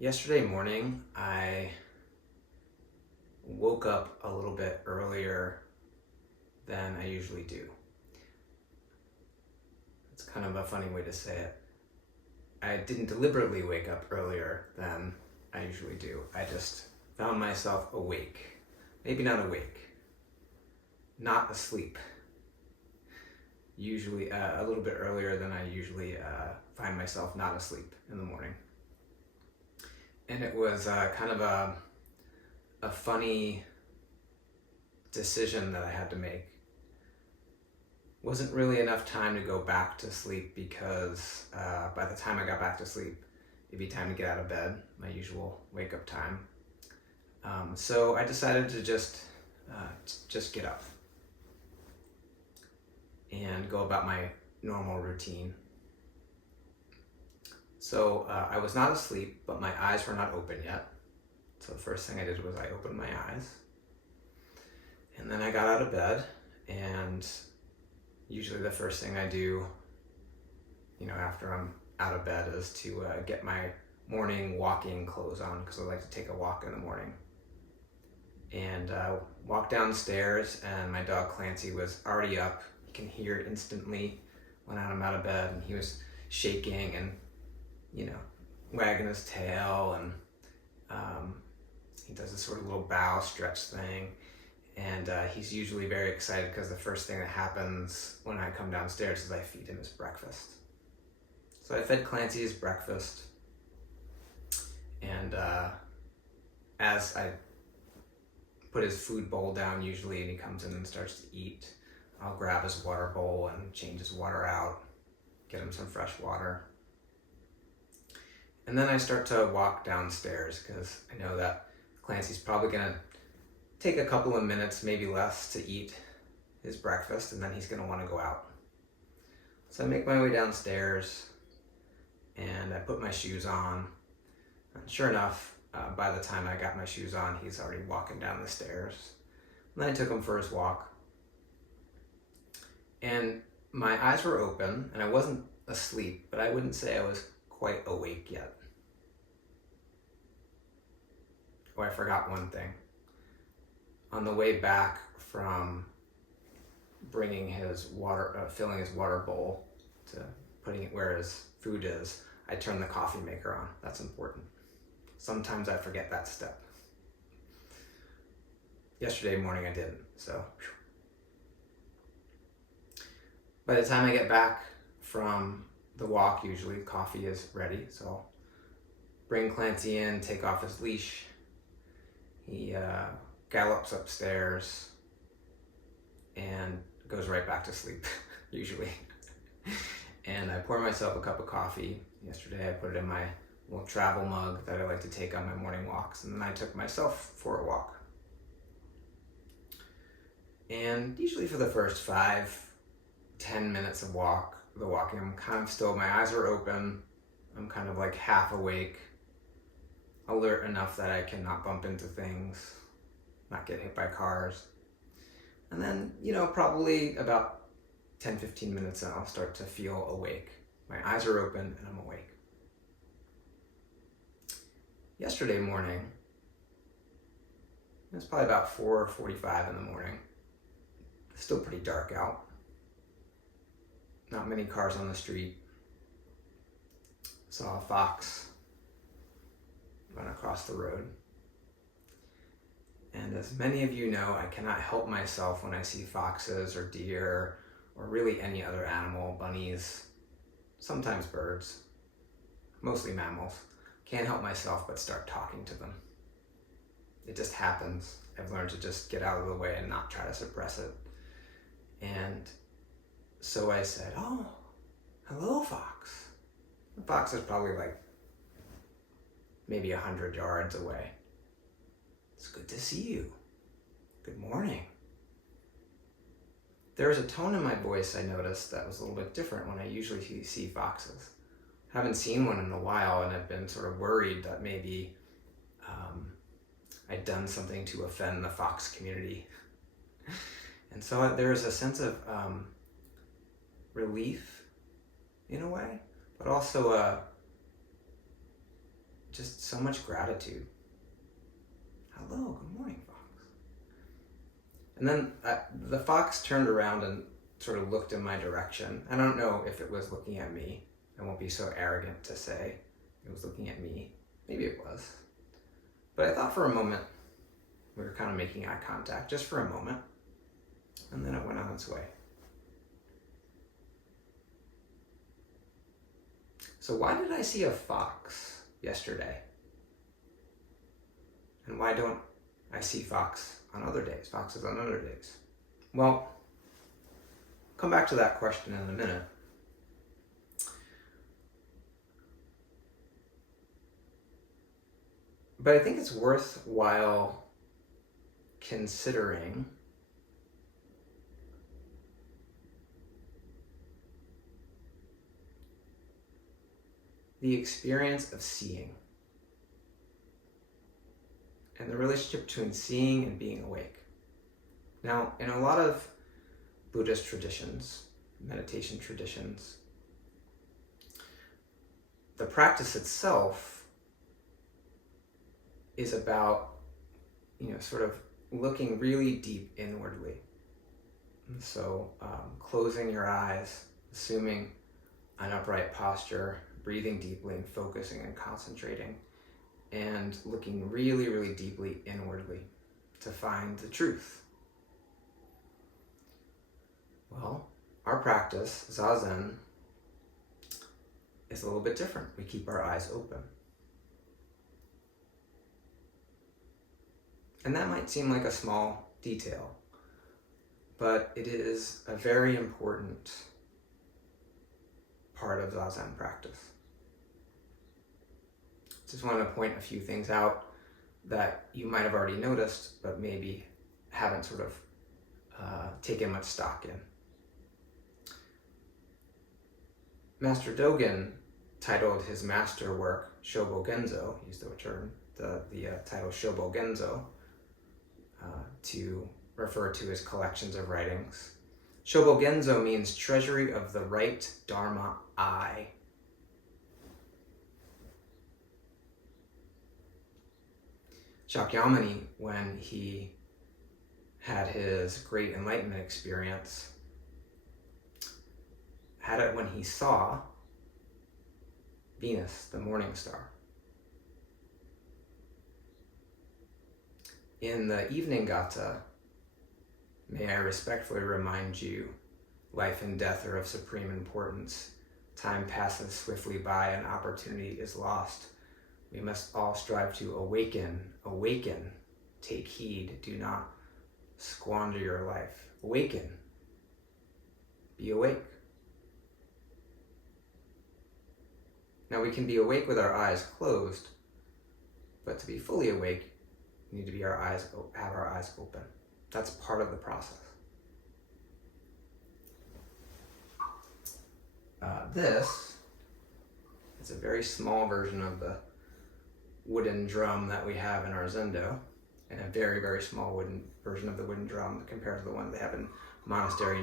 Yesterday morning, I woke up a little bit earlier than I usually do. It's kind of a funny way to say it. I didn't deliberately wake up earlier than I usually do. I just found myself awake. Maybe not awake, not asleep. Usually a little bit earlier than I usually find myself not asleep in the morning. And it was kind of a funny decision that I had to make. Wasn't really enough time to go back to sleep because by the time I got back to sleep, it'd be time to get out of bed, my usual wake up time. So I decided to just get up and go about my normal routine. So I was not asleep, but my eyes were not open yet. So the first thing I did was I opened my eyes. And then I got out of bed, and usually the first thing I do, after I'm out of bed is to get my morning walking clothes on because I like to take a walk in the morning. And walked downstairs, and my dog Clancy was already up. You can hear it instantly when I'm out of bed, and he was shaking and wagging his tail, and he does this sort of little bow stretch thing, and he's usually very excited because the first thing that happens when I come downstairs is I feed him his breakfast. So I fed Clancy his breakfast, and as I put his food bowl down usually and he comes in and starts to eat, I'll grab his water bowl and change his water out, get him some fresh water. And then I start to walk downstairs because I know that Clancy's probably gonna take a couple of minutes, maybe less, to eat his breakfast, and then he's gonna wanna go out. So I make my way downstairs and I put my shoes on. And sure enough, by the time I got my shoes on, he's already walking down the stairs. And then I took him for his walk. And my eyes were open, and I wasn't asleep, but I wouldn't say I was quite awake yet. Oh, I forgot one thing. On the way back from bringing his water, filling his water bowl to putting it where his food is, I turned the coffee maker on. That's important. Sometimes I forget that step. Yesterday morning I didn't, so. By the time I get back from the walk, usually coffee is ready, so I'll bring Clancy in, take off his leash. He gallops upstairs and goes right back to sleep, usually. And I pour myself a cup of coffee. Yesterday I put it in my little travel mug that I like to take on my morning walks, and then I took myself for a walk. And usually for the first 5-10 minutes of the walking, I'm kind of still, my eyes are open, I'm kind of like half awake, alert enough that I cannot bump into things, not get hit by cars. And then, probably about 10-15 minutes in, I'll start to feel awake. My eyes are open and I'm awake. Yesterday morning, it was probably about 4:45 in the morning. It's still pretty dark out. Not many cars on the street. Saw a fox run across the road. And as many of you know, I cannot help myself when I see foxes or deer or really any other animal, bunnies, sometimes birds, mostly mammals. Can't help myself but start talking to them. It just happens. I've learned to just get out of the way and not try to suppress it. And so I said, "Oh, hello, fox." The fox is probably like maybe 100 yards away. "It's good to see you. Good morning." There was a tone in my voice I noticed that was a little bit different when I usually see foxes. Haven't seen one in a while, and I've been sort of worried that maybe I'd done something to offend the fox community. And so there was a sense of relief in a way, but also just so much gratitude. Hello, good morning, fox. And then the fox turned around and sort of looked in my direction. I don't know if it was looking at me. I won't be so arrogant to say it was looking at me. Maybe it was. But I thought for a moment we were kind of making eye contact, just for a moment. And then it went on its way. So why did I see a fox yesterday? And why don't I see foxes on other days? Well, come back to that question in a minute. But I think it's worthwhile considering the experience of seeing and the relationship between seeing and being awake. Now, in a lot of Buddhist traditions, meditation traditions, the practice itself is about, sort of looking really deep inwardly. And so closing your eyes, assuming an upright posture, breathing deeply and focusing and concentrating, and looking really, really deeply inwardly to find the truth. Well, our practice, Zazen, is a little bit different. We keep our eyes open. And that might seem like a small detail, but it is a very important part of Zazen practice. Just want to point a few things out that you might have already noticed, but maybe haven't sort of taken much stock in. Master Dogen titled his master work Shobo Genzo, he used the term, the title Shobo Genzo, to refer to his collections of writings. Shobo Genzo means treasury of the right dharma eye. Shakyamuni, when he had his great enlightenment experience, had it when he saw Venus, the morning star. In the evening gata, may I respectfully remind you, life and death are of supreme importance. Time passes swiftly by and opportunity is lost. We must all strive to awaken, take heed, do not squander your life. Awaken, be awake. Now we can be awake with our eyes closed, but to be fully awake, we need to have our eyes open. That's part of the process. This is a very small version of the wooden drum that we have in our zendo, and a very, very small version of the wooden drum compared to the one they have in monasteries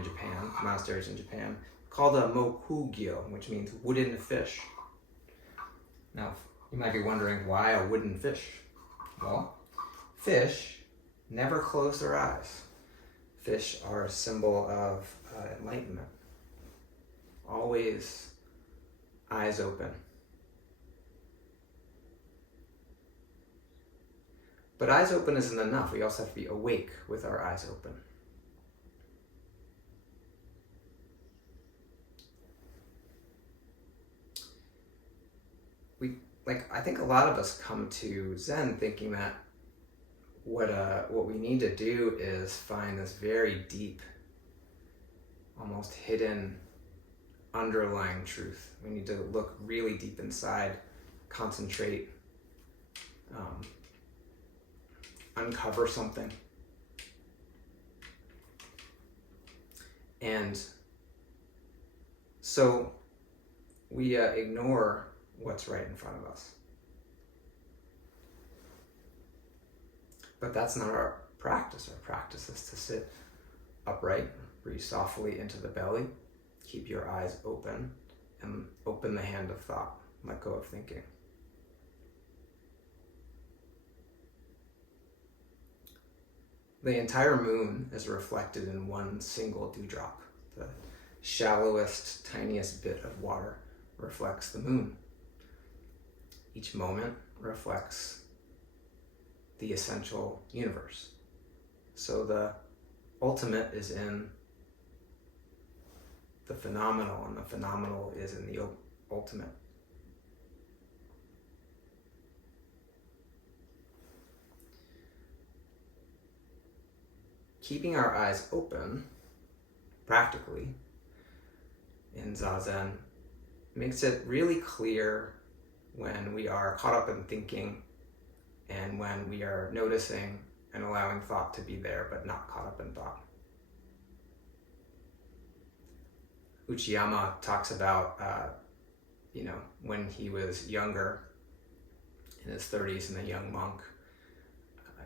in Japan, called a mokugyo, which means wooden fish. Now, you might be wondering, why a wooden fish? Well, fish never close their eyes. Fish are a symbol of enlightenment. Always eyes open. But eyes open isn't enough. We also have to be awake with our eyes open. I think a lot of us come to Zen thinking that what we need to do is find this very deep, almost hidden, underlying truth. We need to look really deep inside, concentrate, uncover something. And so we ignore what's right in front of us. But that's not our practice. Our practice is to sit upright, breathe softly into the belly, keep your eyes open, and open the hand of thought. Let go of thinking. The entire moon is reflected in one single dewdrop. The shallowest, tiniest bit of water reflects the moon. Each moment reflects the essential universe. So the ultimate is in the phenomenal, and the phenomenal is in the ultimate. Keeping our eyes open, practically, in Zazen, makes it really clear when we are caught up in thinking and when we are noticing and allowing thought to be there but not caught up in thought. Uchiyama talks about, when he was younger, in his 30s and a young monk,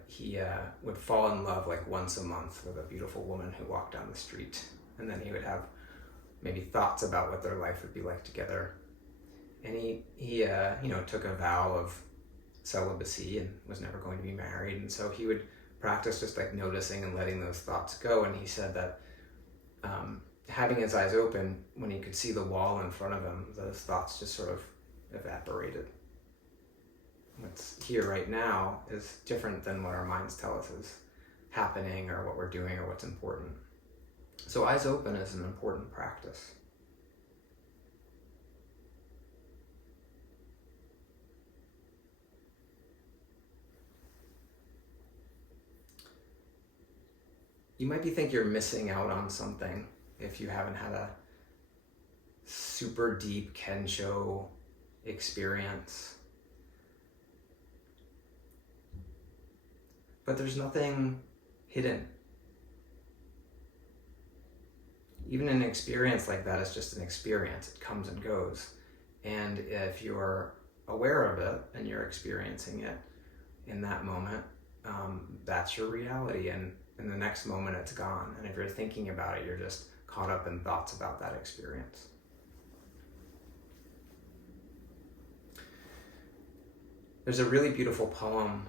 he would fall in love like once a month with a beautiful woman who walked down the street. And then he would have maybe thoughts about what their life would be like together. And he took a vow of celibacy and was never going to be married. And so he would practice just like noticing and letting those thoughts go. And he said that having his eyes open, when he could see the wall in front of him, those thoughts just sort of evaporated. What's here right now is different than what our minds tell us is happening or what we're doing or what's important. So eyes open is an important practice. You might think you're missing out on something if you haven't had a super deep Kensho experience. But there's nothing hidden. Even an experience like that is just an experience. It comes and goes. And if you're aware of it and you're experiencing it in that moment, that's your reality. And in the next moment, it's gone. And if you're thinking about it, you're just caught up in thoughts about that experience. There's a really beautiful poem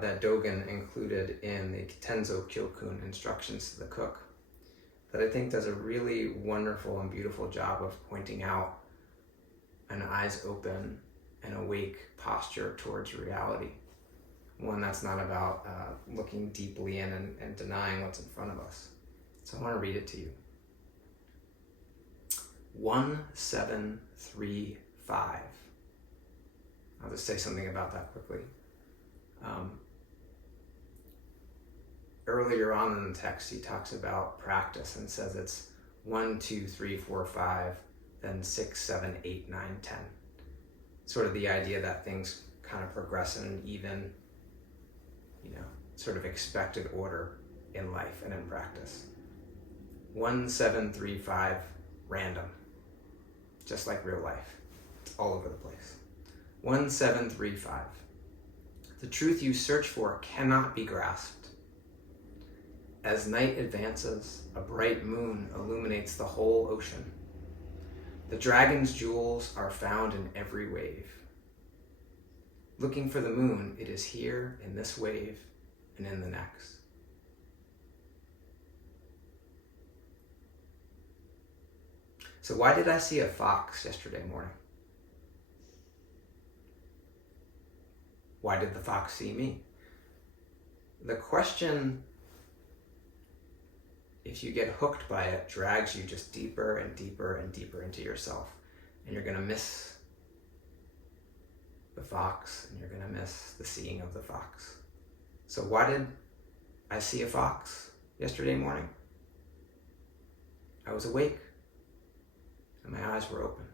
that Dogen included in the Tenzo Kyokun, Instructions to the Cook, that I think does a really wonderful and beautiful job of pointing out an eyes open and awake posture towards reality. One that's not about looking deeply in and denying what's in front of us. So I want to read it to you. 1735. I'll just say something about that quickly. Earlier on in the text, he talks about practice and says it's 1, 2, 3, 4, 5, then 6, 7, 8, 9, 10. Sort of the idea that things kind of progress in an even, sort of expected order in life and in practice. 1, 7, 3, 5, random. Just like real life. It's all over the place. 1, 7, 3, 5. The truth you search for cannot be grasped. As night advances, a bright moon illuminates the whole ocean. The dragon's jewels are found in every wave. Looking for the moon, it is here in this wave and in the next. So why did I see a fox yesterday morning? Why did the fox see me? The question, if you get hooked by it, drags you just deeper and deeper and deeper into yourself. And you're going to miss the fox, and you're going to miss the seeing of the fox. So why did I see a fox yesterday morning? I was awake, and my eyes were open.